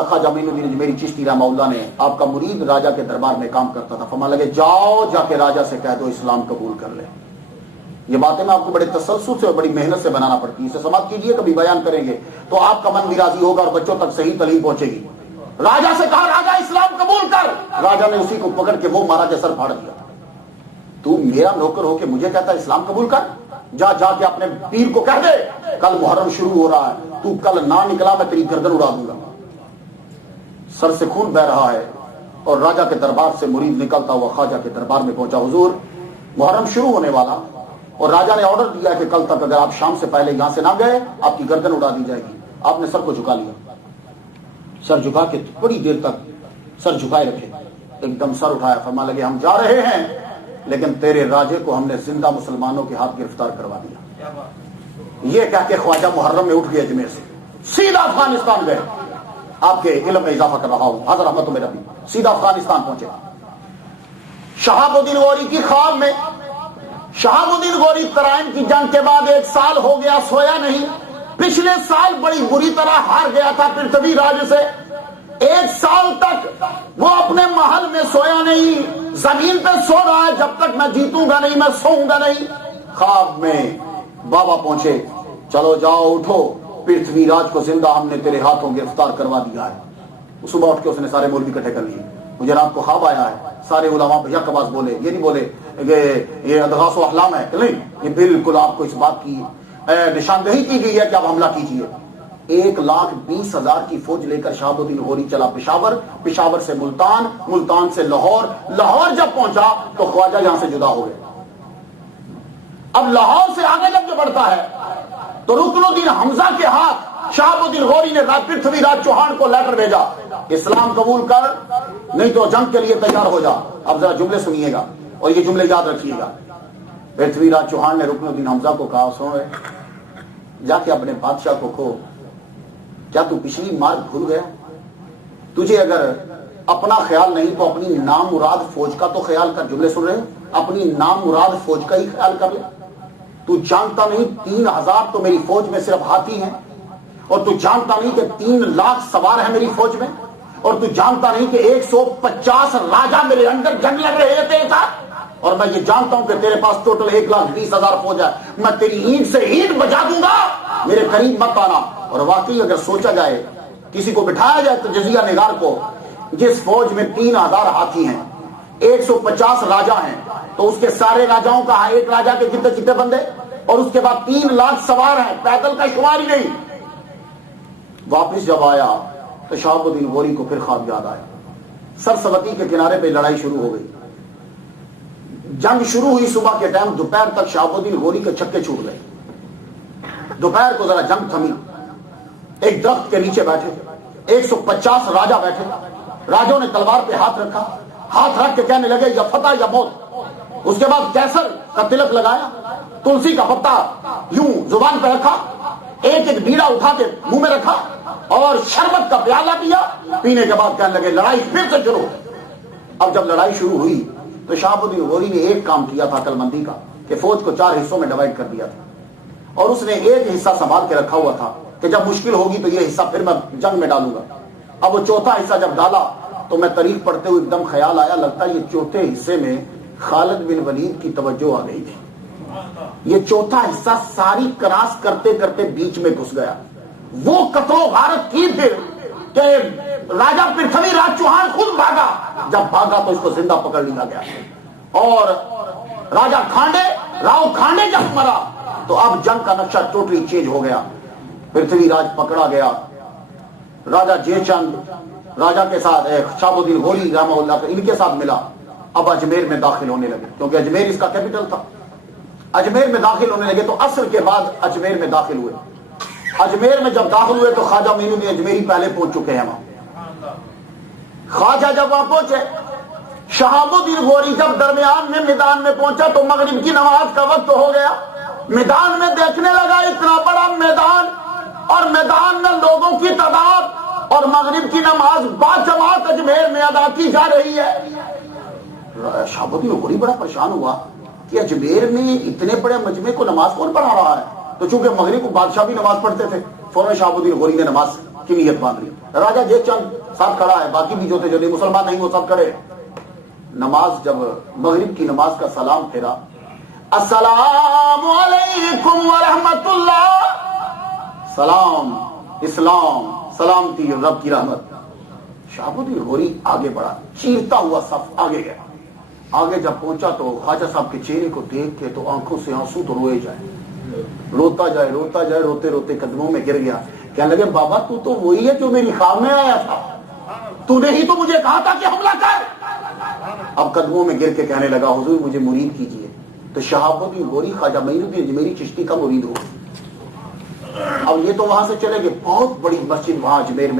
خواجہ معین الدین اجمیری چشتی رحمہ اللہ نے، آپ کا مرید راجا کے دربار میں کام کرتا تھا، فرمان لگے جاؤ جا کے راجا سے کہہ دو اسلام قبول کر لے۔ یہ باتیں میں آپ کو بڑے تسلسل سے اور بڑی محنت سے بنانا پڑتی ہے، اسے سماعت کیجئے، کبھی بیان کریں گے تو آپ کا من بھی راضی ہوگا اور بچوں تک صحیح تعلیم پہنچے گی۔ راجا سے کہا راجا اسلام قبول کر، راجا نے اسی کو پکڑ کے وہ مارا کہ سر پھاڑ دیا۔ تو میرا نوکر ہو کے مجھے کہتا ہے اسلام قبول کر؟ جا جا کے اپنے پیر کو کہہ دے کل محرم شروع ہو رہا ہے، تو کل نہ نکلا میں تیری گردن اڑا دوں گا۔ سر سے خون بہ رہا ہے اور راجا کے دربار سے مرید نکلتا ہوا خواجہ کے دربار میں پہنچا، حضور محرم شروع ہونے والا اور راجا نے آرڈر دیا کہ کل تک اگر آپ شام سے پہلے یہاں سے نہ گئے آپ کی گردن اڑا دی جائے گی۔ آپ نے سر کو جھکا لیا، سر جھکا کے بڑی دیر تک سر جھکائے رکھے، ایک دم سر اٹھایا، فرما لگے ہم جا رہے ہیں لیکن تیرے راجے کو ہم نے زندہ مسلمانوں کے ہاتھ گرفتار کروا دیا۔ یہ کہہ کے خواجہ محرم میں اٹھ گئے اجمیر سے، سیدھا افغانستان گئے۔ آپ کے علم میں اضافہ کر رہا ہوں، حضرت رحمت میرا بھی سیدھا افغانستان پہنچے۔ شہاب الدین غوری کی خواب میں، شہاب الدین غوری ترائن کی جنگ کے بعد 1 سال ہو گیا سویا نہیں، پچھلے سال بڑی بری طرح ہار گیا تھا پرتھوی راج سے، 1 سال تک وہ اپنے محل میں سویا نہیں، زمین پہ سو رہا ہے، جب تک میں جیتوں گا نہیں میں سوؤں گا نہیں۔ خواب میں بابا پہنچے، چلو جاؤ اٹھو، پرتھوی راج کو زندہ ہم نے تیرے ہاتھوں گرفتار کروا دیا ہے۔ صبح اٹھ کے اس نے سارے مولوی اکٹھے کر لیے، مجھے رات کو خواب آیا ہے، سارے علماء بھیا کے پاس بولے، یہ نہیں بولے کہ یہ اضغاث و احلام ہے، نہیں، یہ بالکل آپ کو اس بات کی نشاندہی کی گئی ہے کہ آپ حملہ کیجیے۔ 1,20,000 کی فوج لے کر شہاب الدین غوری چلا پشاور، پشاور سے ملتان، ملتان سے لاہور، لاہور جب پہنچا تو خواجہ یہاں سے جدا ہو گئے۔ اب لاہور سے آگے جب جو بڑھتا ہے تو رکن الدین حمزہ کے ہاتھ شہاب الدین غوری نے پرتھوی راج چوہان کو لیٹر بھیجا، اسلام قبول کر نہیں تو جنگ کے لیے تیار ہو جا۔ اب ذرا جملے سنیے گا اور یہ جملے یاد رکھیے گا۔ پرتھوی راج چوہان نے رکن الدین حمزہ کو کہا سنو جا کے اپنے بادشاہ کو کہو کیا تو پچھلی مار بھول گیا؟ تجھے اگر اپنا خیال نہیں تو اپنی نام مراد فوج کا تو خیال کر۔ جملے سن رہے ہیں؟ اپنی نام مراد فوج کا ہی خیال کر لے۔ تو جانتا نہیں 3,000 تو میری فوج میں صرف ہاتھی ہیں، اور تو جانتا نہیں کہ 3 لاکھ سوار ہیں میری فوج میں، اور تو جانتا نہیں کہ 150 راجا میرے اندر جنگ لڑ رہے تھے، اور میں یہ جانتا ہوں کہ تیرے پاس ٹوٹل 1,20,000 فوج ہے، میں تیری اینٹ سے اینٹ بجا دوں گا، میرے قریب مت آنا۔ اور واقعی اگر سوچا جائے، کسی کو بٹھایا جائے تو جزیہ نگار کو، جس فوج میں 3,000 ہاتھی ہیں، 150 راجا ہیں، تو اس کے سارے راجاؤں کا ایک راجا کے کتنے کتنے بندے، اور اس کے بعد 3 لاکھ سوار ہیں، پیدل کا شمار ہی نہیں۔ واپس جب آیا تو شہاب الدین غوری کو پھر خواب یاد آیا۔ سرسوتی کے کنارے پہ لڑائی شروع ہو گئی، جنگ شروع ہوئی صبح کے ٹائم، دوپہر تک شہاب الدین غوری کے چھکے چھوٹ گئے۔ دوپہر کو ذرا جنگ تھمی، ایک درخت کے نیچے بیٹھے 150 راجا بیٹھے، راجوں نے تلوار پہ ہاتھ رکھا، ہاتھ رکھ کے کہنے لگے یا فتح یا موت۔ اس کے بعد کیسر کا تلک لگایا، تلسی کا پتا یوں زبان پہ رکھا، ایک ایک بیڑا اٹھا کے منہ میں رکھا اور شربت کا پیالہ پیا، پینے کے بعد کہنے لگے لڑائی پھر سے شروع۔ اب جب لڑائی شروع ہوئی تو شہاب الدین غوری نے ایک کام کیا تھا عقل مندی کا، کہ فوج کو 4 حصوں میں ڈیوائڈ کر دیا تھا، اور اس نے ایک حصہ سنبھال کے رکھا ہوا تھا کہ جب مشکل ہوگی تو یہ حصہ پھر میں جنگ میں ڈالوں گا۔ اب وہ چوتھا حصہ جب ڈالا تو میں تاریخ پڑھتے ہوئے ایک دم خیال آیا، لگتا ہے یہ چوتھے حصے میں خالد بن ولید کی توجہ آ گئی تھی۔ یہ چوتھا حصہ ساری کراس کرتے کرتے بیچ میں گھس گیا۔ وہ قتل و غارت کی پھر کہ راجا پرتھوی راج چوہان خود بھاگا، جب بھاگا تو اس کو زندہ پکڑ لیا گیا، اور راجا کھانڈے راؤ کھانڈے جب مرا تو اب جنگ کا نقشہ ٹوٹلی چینج ہو گیا۔ پرتھوی راج پکڑا گیا، راجا جے چند راجا کے ساتھ شہاب الدین غوری رحمہ اللہ ان کے ساتھ ملا۔ اب اجمیر میں داخل ہونے لگے، کیونکہ اجمیر اس کا کیپٹل تھا۔ اجمیر میں داخل ہونے لگے تو عصر کے بعد اجمیر میں داخل ہوئے۔ اجمیر میں جب داخل ہوئے تو خواجہ معین الدین اجمیری پہلے پہنچ چکے ہیں وہاں۔ خواجہ جب وہاں پہنچے، شہاب الدین غوری جب درمیان میں میدان میں پہنچا تو مغرب کی نماز کا وقت ہو گیا۔ میدان میں دیکھنے لگا اتنا بڑا میدان، اور میدان میں لوگوں کی تعداد، اور مغرب کی نماز باجماعت اجمیر میں ادا کی جا رہی ہے۔ شہاب الدین غوری بڑا پریشان ہوا کہ اجمیر میں اتنے بڑے مجمع کو نماز کون پڑھا رہا ہے، تو چونکہ مغرب کو بادشاہ بھی نماز پڑھتے تھے، فوراً شہاب الدین غوری نے نماز کی نیت باندھ لی. راجا جے چند ساتھ کھڑا ہے, باقی بھی جو تھے جو نہیں مسلمان نہیں وہ سب کھڑے. نماز جب مغرب کی نماز کا سلام پھیرا, السلام علیکم ورحمت اللہ, سلام اسلام سلامتی رب کی رحمت. شہاب الدین غوری آگے بڑھا, چیرتا ہوا صف آگے گیا. آگے جب پہنچا تو خواجہ صاحب کے چہرے کو دیکھ کے تو آنکھوں سے آنسو تو روئے جائے, روتا جائے روتا جائے, روتے روتے قدموں میں گر گیا. کہنے لگے بابا تو وہی ہے جو میری خواب میں آیا تھا, تو نے ہی تو مجھے کہا تھا کہ حملہ کر. اب قدموں میں گر کے کہنے لگا حضور مجھے مرید کیجئے. تو شہاب الدین غوری خواجہ معین الدین اجمیری چشتی کا مرید ہو. اب یہ تو وہاں سے چلے گئے, بہت بڑی مسجد وہاں اجمیر میں